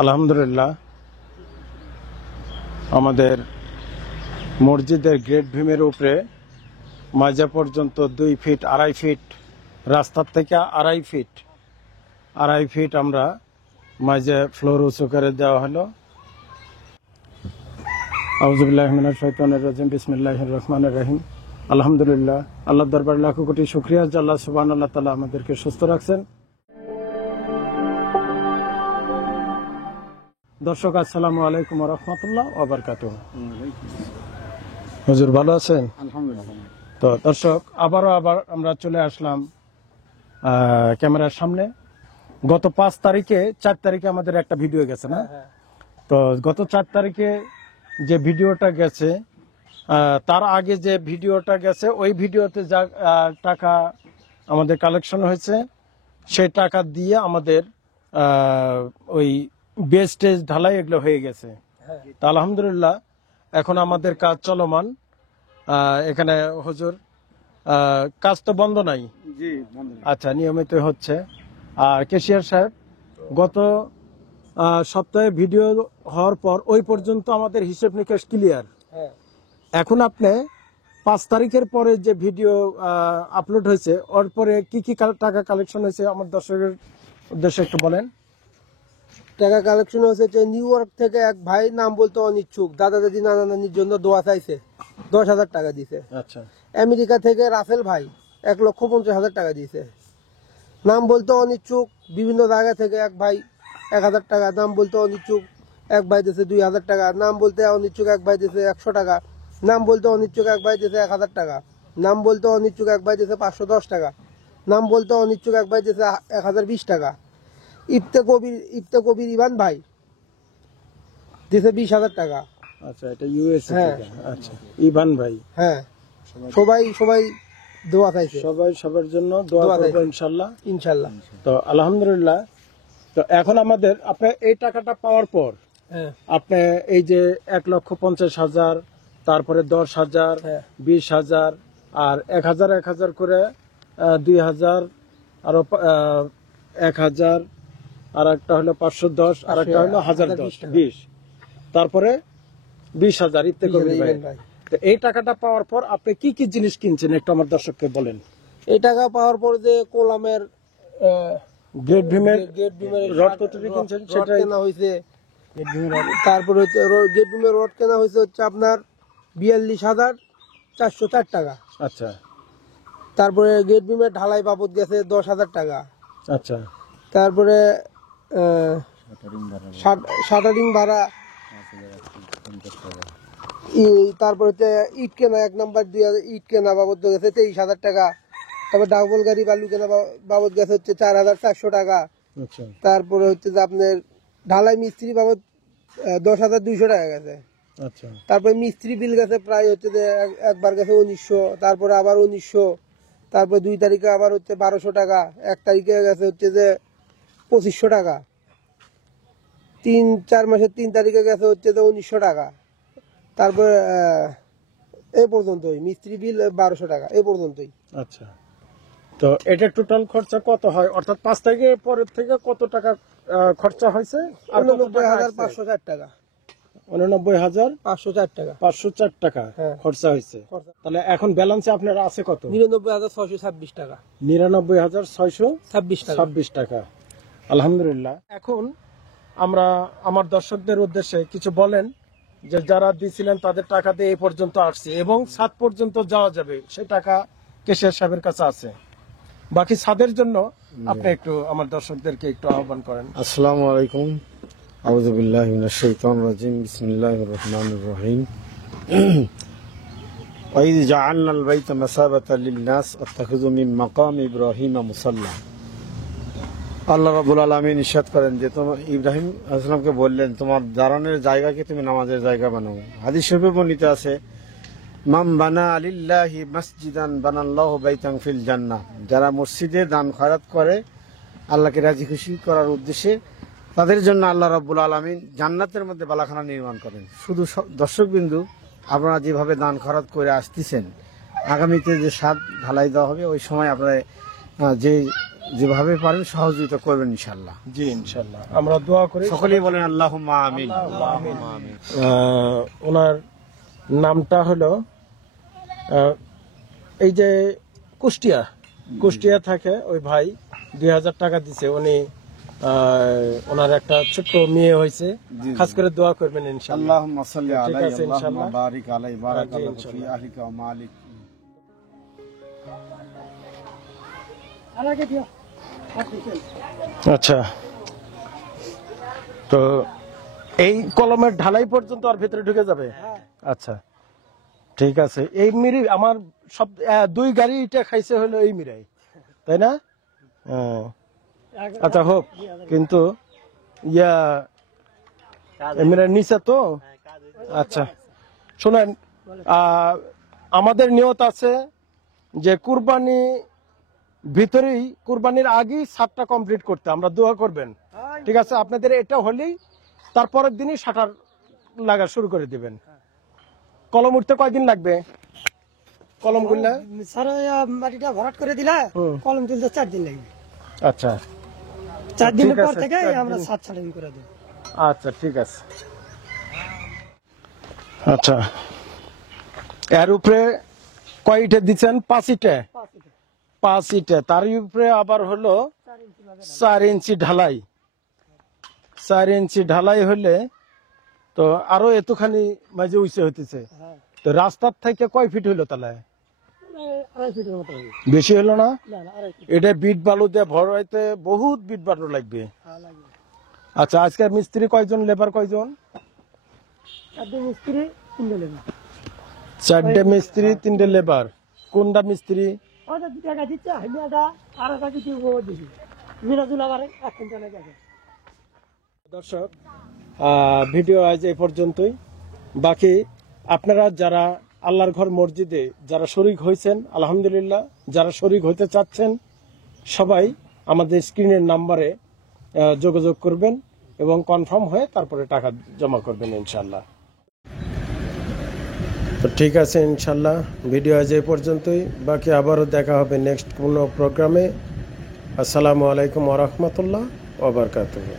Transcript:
আলহামদুলিল্লাহ, আমাদের মসজিদের গ্রেট ভীমের উপরে মাঝা পর্যন্ত 2 ফিট 2.5 ফিট, রাস্তার থেকে 2.5 ফিট আমরা মাঝে ফ্লোর উঁচু করে দেওয়া হলো। আউযুবিল্লাহি মিনাশ শাইতানির রাজিম, বিসমিল্লাহির রহমানির রহিম। আলহামদুলিল্লাহ, আল্লাহর দরবারে লাখো কোটি শুকরিয়া যে আল্লাহ সুবহানাহু ওয়া তাআলা আমাদেরকে সুস্থ রাখছেন। দর্শক, আসসালামু আলাইকুম ওয়া রাহমাতুল্লাহ ওয়া বারাকাতুহু। হুজুর ভালো আছেন? আলহামদুলিল্লাহ। তো দর্শক, আবার আমরা চলে আসলাম ক্যামেরার সামনে। গত 4 তারিখে আমাদের একটা ভিডিও গেছে না? তো গত 4 তারিখে যে ভিডিওটা গেছে, তার আগে যে ভিডিওটা গেছে, ওই ভিডিওতে যা টাকা আমাদের কালেকশন হয়েছে, সেই টাকা দিয়ে আমাদের ওই বেস টেজ ঢালাই এগুলো হয়ে গেছে। তা আলহামদুলিল্লাহ, এখন আমাদের কাজ চলমান। এখানে হুজুর, কাজ তো বন্ধ নাই? জি, বন্ধ। আচ্ছা, নিয়মিত হচ্ছে। আর ক্যাশিয়ার সাহেব, গত সপ্তাহে ভিডিও হওয়ার পর ওই পর্যন্ত আমাদের হিসেব নিকেশ ক্লিয়ার। এখন আপনি 5 তারিখের পরে যে ভিডিও আপলোড হয়েছে, ওর পরে কি কি টাকা কালেকশন হয়েছে আমার দর্শকের উদ্দেশ্যে একটু বলেন। টাকা কালেকশন হয়েছে যে নিউ ইয়র্ক থেকে এক ভাই, নাম বলতে অনিচ্ছুক, দাদা দাদি নানা নানির জন্য দোয়া চাইছে, 10,000 টাকা দিছে। আচ্ছা। আমেরিকা থেকে রাসেল ভাই 1,50,000 টাকা দিয়েছে। নাম বলতে অনিচ্ছুক বিভিন্ন জায়গা থেকে এক ভাই 1,000 টাকা, নাম বলতে অনিচ্ছুক এক ভাই দিয়েছে 2,000 টাকা, নাম বলতে অনিচ্ছুক এক ভাই দিয়েছে 100 টাকা, নাম বলতে অনিচ্ছুক এক ভাই দিয়েছে 1,000 টাকা, নাম বলতে অনিচ্ছুক এক ভাই দিয়েছে 510 টাকা, নাম বলতে অনিচ্ছুক এক ভাই দিয়েছে 1,020 টাকা। ইফতে কবির ইভান ভাই দিয়েছে 20,000 টাকা। আচ্ছা, এটা ইউএসএ হ্যাঁ। থেকে। আচ্ছা, ইভান ভাই। হ্যাঁ, সবাই দোয়া চাইছে, সবাই সবার জন্য দোয়া দোয়া করবো চাইছে। ইনশাল্লাহ। ইনশাল্লাহ। তো আলহামদুলিল্লাহ, তো এখন আমাদের আপনি এই টাকাটা পাওয়ার পর হ্যাঁ, আপনি এই যে 1,50,000, তারপরে 10,000, হ্যাঁ। 20,000 আর 1,000 করে 2,000, আরো 1,000, আর একটা হলো 510, আর একটা হলো 1,010, 20, তারপরে 20,000 ইফতে কবির ভাই। ভাই। তো এই টাকাটা পাওয়ার পর আপনি কি কি জিনিস কিনছেন একটু আমার দর্শককে বলেন। এই টাকা পাওয়ার পর যে কোলামের গ্রেট ভীমের গেট বিমের রড কতটি কিনছেন সেটাই? কেনা হয়েছে। তারপরে হচ্ছে গেট বিমের রড কেনা হয়েছে হচ্ছে আপনার 42,404 টাকা। আচ্ছা তারপরে গেট বিমের ঢালাই বাবদ গেছে 10,000 টাকা। আচ্ছা। তারপরে শাটারিং ভাড়া, তারপরে হচ্ছে ইট কেনা, 1 নাম্বার 2,000 ইট কেনা বাবদ গেছে 23,000 টাকা। তারপর ডাবল গাড়ি বালু কেনা বাবদ গেছে হচ্ছে 4,400 টাকা। আচ্ছা তারপরে হচ্ছে যে আপনার ঢালাই মিস্ত্রি বাবদ 10,200 টাকা গেছে। আচ্ছা। তারপরে মিস্ত্রি বিল গেছে প্রায় হচ্ছে যে একবার গেছে 1,900, তারপরে আবার 1,900, তারপরে 2 তারিখে আবার হচ্ছে 1,200 টাকা, 1 তারিখে গেছে হচ্ছে যে 2,500 টাকা, 3-4 মাসের 3 তারিখে গেছে হচ্ছে যে 1,900 টাকা। তারপরে এই পর্যন্তই মিস্ত্রি বিল 1,200 টাকা, এই পর্যন্তই। আচ্ছা, তো এটা টোটাল খরচা কত হয়, অর্থাৎ 5 তারিখের পরের থেকে কত টাকা খরচা হয়েছে? 89,504 টাকা। 89,504 টাকা হ্যাঁ। খরচা হয়েছে। তাহলে এখন ব্যালেন্সে আপনার আছে কত? 99,626 টাকা। 99,626 টাকা। আলহামদুলিল্লাহ। এখন আমরা আমার দর্শকদের উদ্দেশ্যে কিছু বলেন যে যারা দিয়েছিলেন তাদের টাকা দিয়ে এই পর্যন্ত আসছে এবং 7 পর্যন্ত যাওয়া যাবে, সেই টাকা ক্যাশিয়ার সাহেবের কাছে আছে। বাকি ছাদের জন্য আপনি একটু আমার দর্শকদেরকে একটু আহ্বান করেন। আসসালামু আলাইকুম। আউযু বিল্লাহি মিনাশ শাইতানির রাজিম। বিসমিল্লাহির রহমানির রহিম। ওয়া ইয জাআলনাল বাইতা মাসাবাতাল লিন-নাস ওয়াত্তাখিযু মিন মাকাম ইব্রাহিম মুসাল্লা। আল্লাহ রাব্বুল আলামিন ইরশাদ করেন যে তোমার ইব্রাহিম আলাইহিস সালামকে বললেন তোমার দাঁড়ানোর জায়গাকে তুমি নামাজের জায়গা বানাও। হাদিস শরীফে বর্ণিত আছে, মান বানা লিল্লাহি মসজিদান বানাল্লাহু বাইতান ফিল জান্নাহ। যারা মসজিদে দান খয়রাত করে আল্লাহকে রাজি খুশি করার উদ্দেশ্যে, তাদের জন্য আল্লাহ রাব্বুল আলামিন জান্নাতের মধ্যে বালাখানা নির্মাণ করেন। শুধু দর্শকবিন্দু, আপনারা যেভাবে দান খয়রাত করে আসতেছেন, আগামীতে যে ছাদ ঢালাই দেওয়া হবে ওই সময় আপনারা যে যেভাবে পারেন সহযোগিতা করবেন ইনশাল্লাহ। জি ইনশাল্লাহ আমরা দোয়া করি। সকলেই বলেন আল্লাহুম্মা আমিন। ওনার নামটা হলো এই যে কুষ্টিয়া থাকে ওই ভাই 2000 টাকা দিছে। উনি ওনার একটা ছোট্ট মেয়ে হয়েছে, খাস করে দোয়া করবেন ইনশাআল্লাহ। আল্লাহুম্মা সাল্লি ঠিক আলাইহি আছে, আল্লাহুম্মা ইনশাআল্লাহ। বারিক আলাইহি বারাকাল্লাহু জি, ফি ইনশাআল্লাহ। আহলিকা ওয়া মালিক। আচ্ছা, তো এই কলমের ঢালাই পর্যন্ত আর ভিতরে ঢুকে যাবে? আচ্ছা ঠিক আছে। এই মিরি আমার সব 2 গাড়ি ইটা খাইছে হলো এই মিরাই, তাই না? হ্যাঁ। আচ্ছা হোক, কিন্তু ইয়া মিরার নিচে তো। আচ্ছা শোনেন, আমাদের নিয়ত আছে যে কুরবানি ভিতরেই, কুরবানির আগেই 7টা কমপ্লিট করতে। আমরা দোয়া করবেন, ঠিক আছে? আপনাদের এটা হলেই তারপরের দিনই শাটার লাগা শুরু করে দিবেন। কলম উঠতে কয়দিন লাগবে? কলম গুলা স্যার মাটিটা ভরাট করে দিলা, কলম তুলতে 4 দিন লাগবে। আচ্ছা 4 দিনের ঠিক পর আছে, থেকে 4 আমরা দিন। 7 ছাড়িং করে দেব। আচ্ছা ঠিক আছে। আচ্ছা এর উপরে কয় ইটে দিচ্ছেন? 5 ইটে। 5 ইটে, তার উপরে আবার হলো 4 ইঞ্চি ঢালাই। 4 ইঞ্চি ঢালাই হলে তো আরো এতখানি মাঝে উইচে হইতেছে। তো রাস্তার থেকে কয় ফিট হইলো তাহলে? 2.5 ফিটের মতো হবে। বেশি হলো না? না না 2.5 ফিট। এটা বিট বালু দিয়ে ভরাইতে বহুত বিট বালু লাগবে। হ্যাঁ লাগবে। আচ্ছা আজকে মিস্ত্রি কয়জন, লেবার কয়জন? 4 মিস্ত্রি 3 লেবার। 4টে মিস্ত্রি 3টে লেবার। কোনটা মিস্ত্রি? ওটা 2 টাকা দিচ্ছে, হাইমিয়াটা আর টাকা কিছু দিছি। মিরাজুল আবার 1 কুইন্টাল গেছে। দর্শক, ভিডিও আজ এই পর্যন্তই। বাকি আপনারা যারা আল্লাহর ঘর মসজিদে যারা শরীক হয়েছেন আলহামদুলিল্লাহ, যারা শরীক হইতে চাচ্ছেন সবাই আমাদের স্ক্রিনের নাম্বারে যোগাযোগ করবেন এবং কনফার্ম হয়ে তারপরে টাকা জমা করবেন ইনশাল্লাহ। তো ঠিক আছে ইনশাল্লাহ, ভিডিও আজ এই পর্যন্তই। বাকি আবারও দেখা হবে নেক্সট কোনো প্রোগ্রামে। আসসালামু আলাইকুম ওয়া রাহমাতুল্লাহ ওয়া বারাকাতুহু।